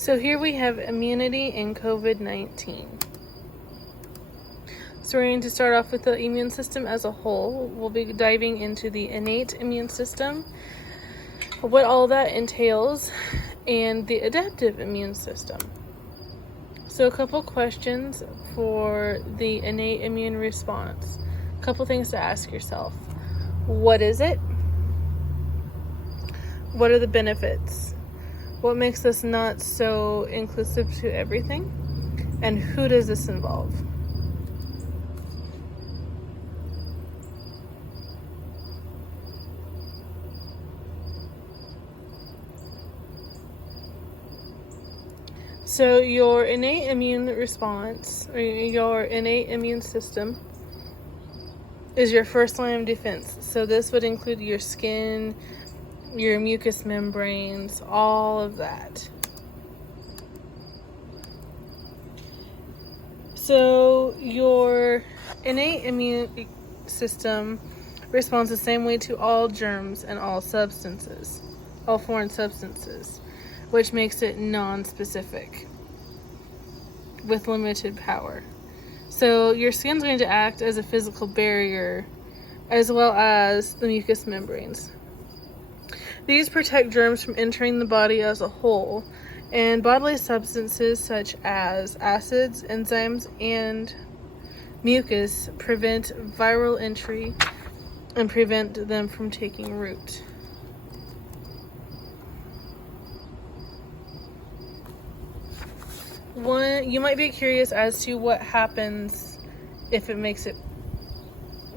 So here we have immunity in COVID-19. So we're going to start off with the immune system as a whole. We'll be diving into the innate immune system, what all that entails, and the adaptive immune system. So a couple questions for the innate immune response. A couple things to ask yourself. What is it? What are the benefits? What makes this not so inclusive to everything? And who does this involve? So your innate immune response, or your innate immune system, is your first line of defense. So this would include your skin, your mucous membranes, all of that. So your innate immune system responds the same way to all germs and all substances, all foreign substances, which makes it non-specific with limited power. So your skin's going to act as a physical barrier as well as the mucous membranes. These protect germs from entering the body as a whole, and bodily substances such as acids, enzymes, and mucus prevent viral entry and prevent them from taking root. You might be curious as to what happens if it makes it,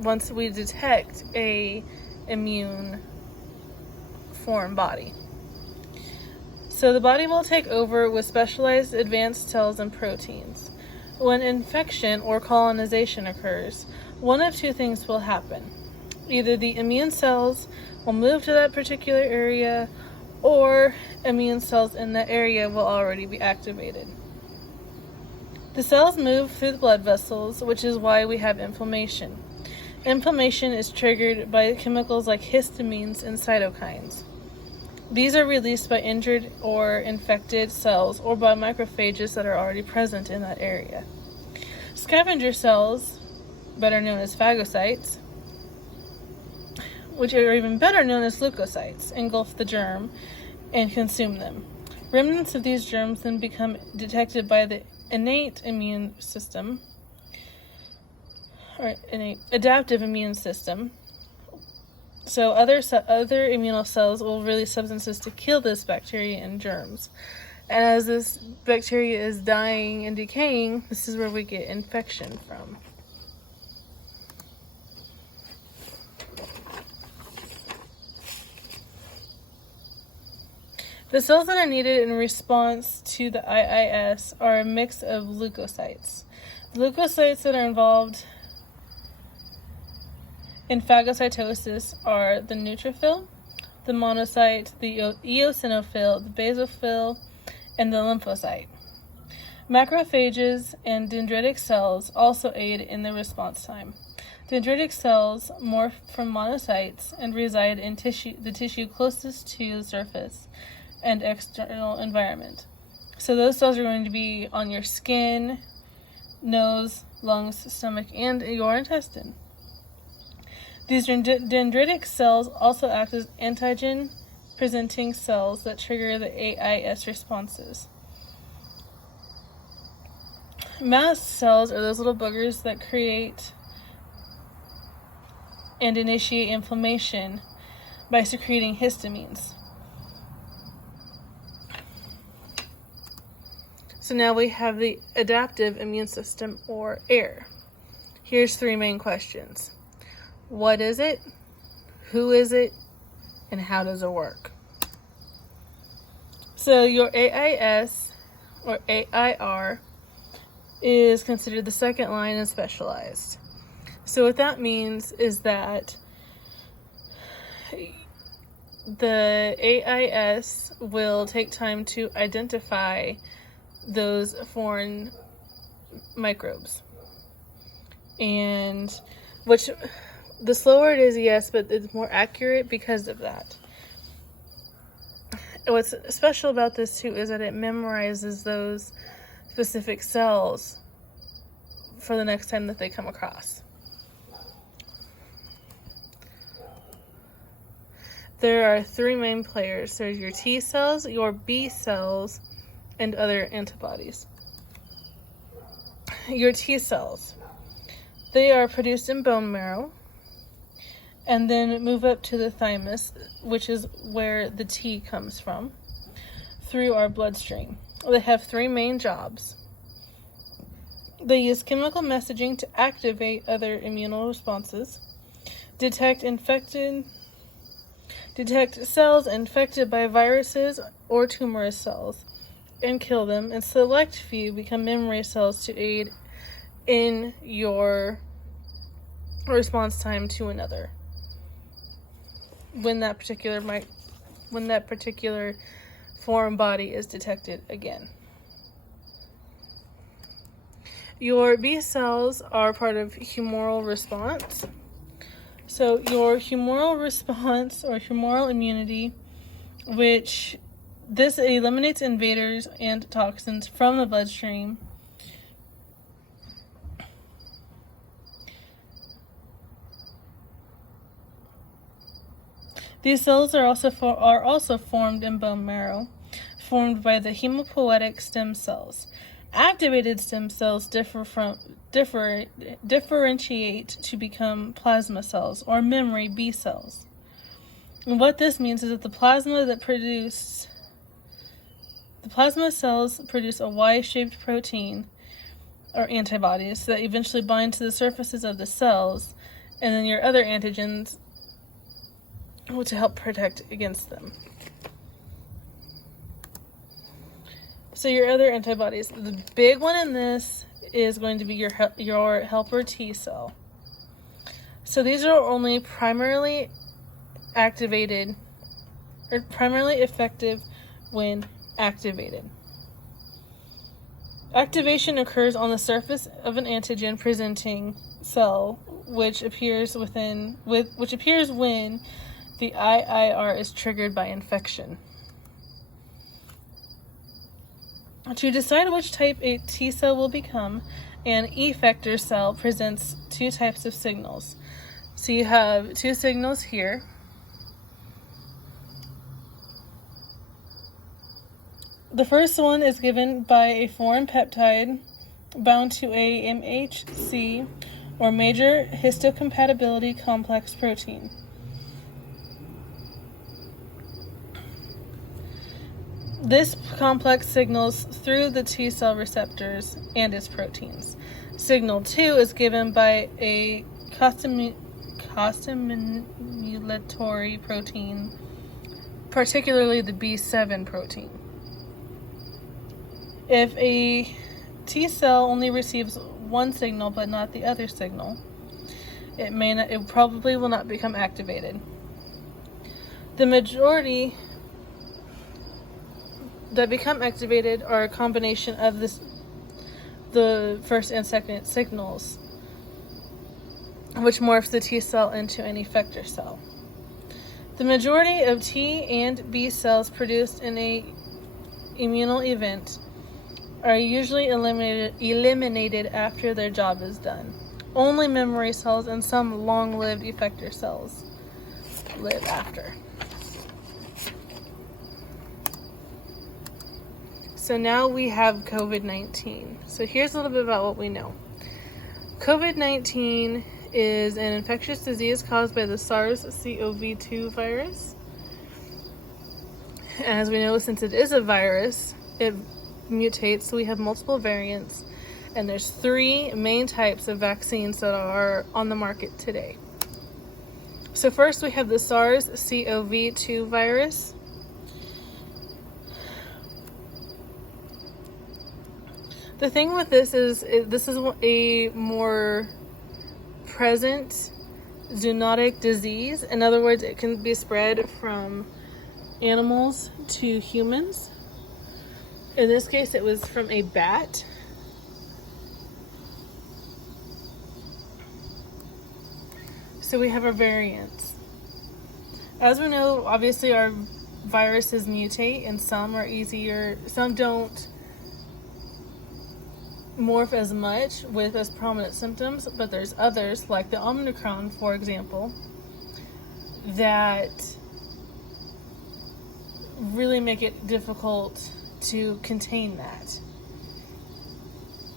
once we detect a immune foreign body. So the body will take over with specialized advanced cells and proteins. When infection or colonization occurs, one of two things will happen. Either the immune cells will move to that particular area, or immune cells in that area will already be activated. The cells move through the blood vessels, which is why we have inflammation. Inflammation is triggered by chemicals like histamines and cytokines. These are released by injured or infected cells or by macrophages that are already present in that area. Scavenger cells, better known as phagocytes, which are even better known as leukocytes, engulf the germ and consume them. Remnants of these germs then become detected by the innate immune system, or innate adaptive immune system. So other immune cells will release substances to kill this bacteria and germs. And as this bacteria is dying and decaying, this is where we get infection from. The cells that are needed in response to the IIS are a mix of leukocytes. The leukocytes that are involved in phagocytosis are the neutrophil, the monocyte, the eosinophil, the basophil, and the lymphocyte. Macrophages and dendritic cells also aid in the response time. Dendritic cells morph from monocytes and reside in the tissue closest to the surface and external environment. So those cells are going to be on your skin, nose, lungs, stomach, and your intestine. These dendritic cells also act as antigen-presenting cells that trigger the AIS responses. Mast cells are those little boogers that create and initiate inflammation by secreting histamines. So now we have the adaptive immune system, or AIR. Here's three main questions. What is it? Who is it? And how does it work? So your AIS, or AIR, is considered the second line and specialized. So what that means is that the AIS will take time to identify those foreign microbes, and which the slower it is, yes, but it's more accurate because of that. And what's special about this too is that it memorizes those specific cells for the next time that they come across. There are three main players. There's your T cells, your B cells, and other antibodies. Your T cells, they are produced in bone marrow and then move up to the thymus, which is where the T comes from, through our bloodstream. They have three main jobs. They use chemical messaging to activate other immune responses, detect cells infected by viruses or tumorous cells, and kill them, and select few become memory cells to aid in your response time to another when that particular foreign body is detected again. Your B cells are part of humoral response. So your humoral response or humoral immunity, which this eliminates invaders and toxins from the bloodstream. These cells are also formed in bone marrow, formed by the hematopoietic stem cells. Activated stem cells differentiate to become plasma cells or memory B cells. And what this means is that the plasma cells produce a Y-shaped protein or antibodies that eventually bind to the surfaces of the cells, and then your other antigens to help protect against them. So your other antibodies, the big one in this is going to be your helper T cell. So these are only primarily activated or primarily effective when activated. Activation occurs on the surface of an antigen presenting cell, which appears when the IIR is triggered by infection. To decide which type a T cell will become, an effector cell presents two types of signals. So you have two signals here. The first one is given by a foreign peptide bound to a MHC or major histocompatibility complex protein. This complex signals through the T cell receptors and its proteins. Signal 2 is given by a costimulatory protein, particularly the B7 protein. If a T cell only receives one signal but not the other signal, it probably will not become activated. The majority that become activated are a combination of the first and second signals, which morphs the T cell into an effector cell. The majority of T and B cells produced in a immunal event are usually eliminated after their job is done. Only memory cells and some long-lived effector cells live after. So now we have COVID-19. So here's a little bit about what we know. COVID-19 is an infectious disease caused by the SARS-CoV-2 virus. And as we know, since it is a virus, it mutates, so we have multiple variants. And there's three main types of vaccines that are on the market today. So first we have the SARS-CoV-2 virus. The thing with this is a more present zoonotic disease. In other words, it can be spread from animals to humans. In this case, it was from a bat. So we have our variants. As we know, obviously our viruses mutate, and some are easier, some don't morph as much with as prominent symptoms, but there's others, like the Omicron, for example, that really make it difficult to contain that.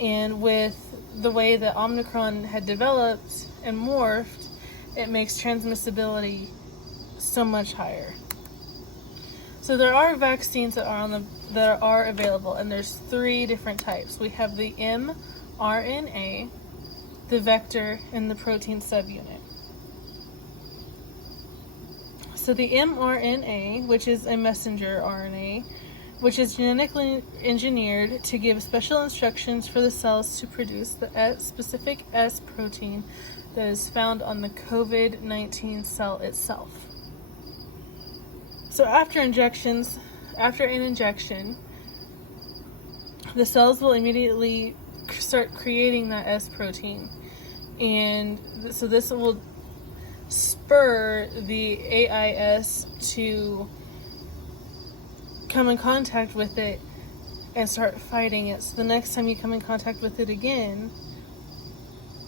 And with the way that Omicron had developed and morphed, it makes transmissibility so much higher. So there are vaccines that are available, and there's 3 different types. We have the mRNA, the vector, and the protein subunit. So the mRNA, which is a messenger RNA, which is genetically engineered to give special instructions for the cells to produce the specific S protein that is found on the COVID-19 cell itself. So after an injection, the cells will immediately start creating that S protein. And so this will spur the AIS to come in contact with it and start fighting it. So the next time you come in contact with it again,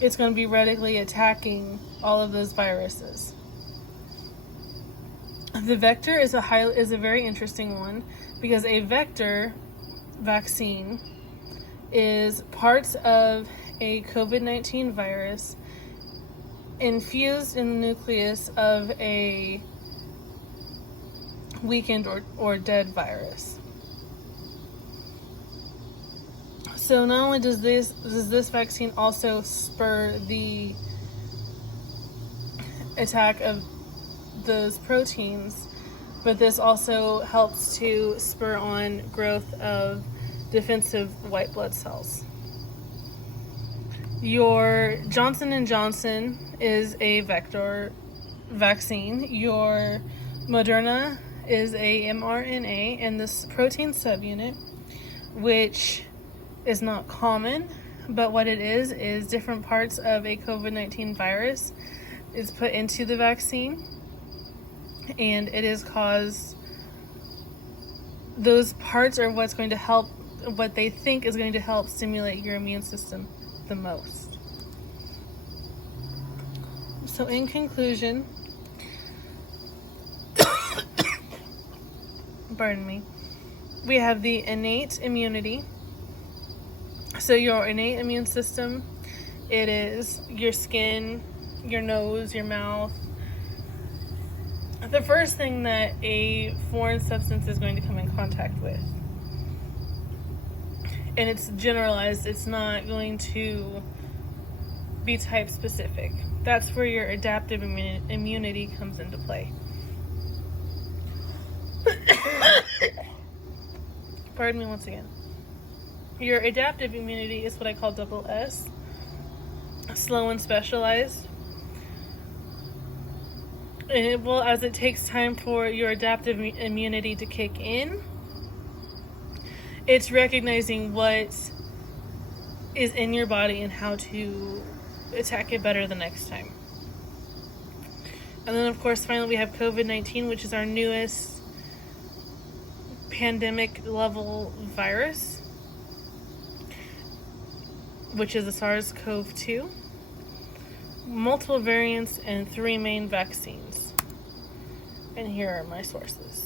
it's going to be radically attacking all of those viruses. The vector is a very interesting one, because a vector vaccine is parts of a COVID-19 virus infused in the nucleus of a weakened or dead virus. So not only does this vaccine also spur the attack of those proteins, but this also helps to spur on growth of defensive white blood cells. Your Johnson & Johnson is a vector vaccine. Your Moderna is a mRNA, and this protein subunit, which is not common, but what it is different parts of a COVID-19 virus is put into the vaccine, and it is caused, those parts are what's going to help, what they think is going to help stimulate your immune system the most. So in conclusion, pardon me, we have the innate immunity. So your innate immune system, it is your skin, your nose, your mouth. The first thing that a foreign substance is going to come in contact with. And it's generalized, it's not going to be type specific. That's where your adaptive immunity comes into play. Pardon me once again. Your adaptive immunity is what I call double S, slow and specialized. And as it takes time for your adaptive immunity to kick in, it's recognizing what is in your body and how to attack it better the next time. And then, of course, finally we have COVID-19, which is our newest pandemic level virus, which is the SARS-CoV-2. Multiple variants and 3 main vaccines. And here are my sources.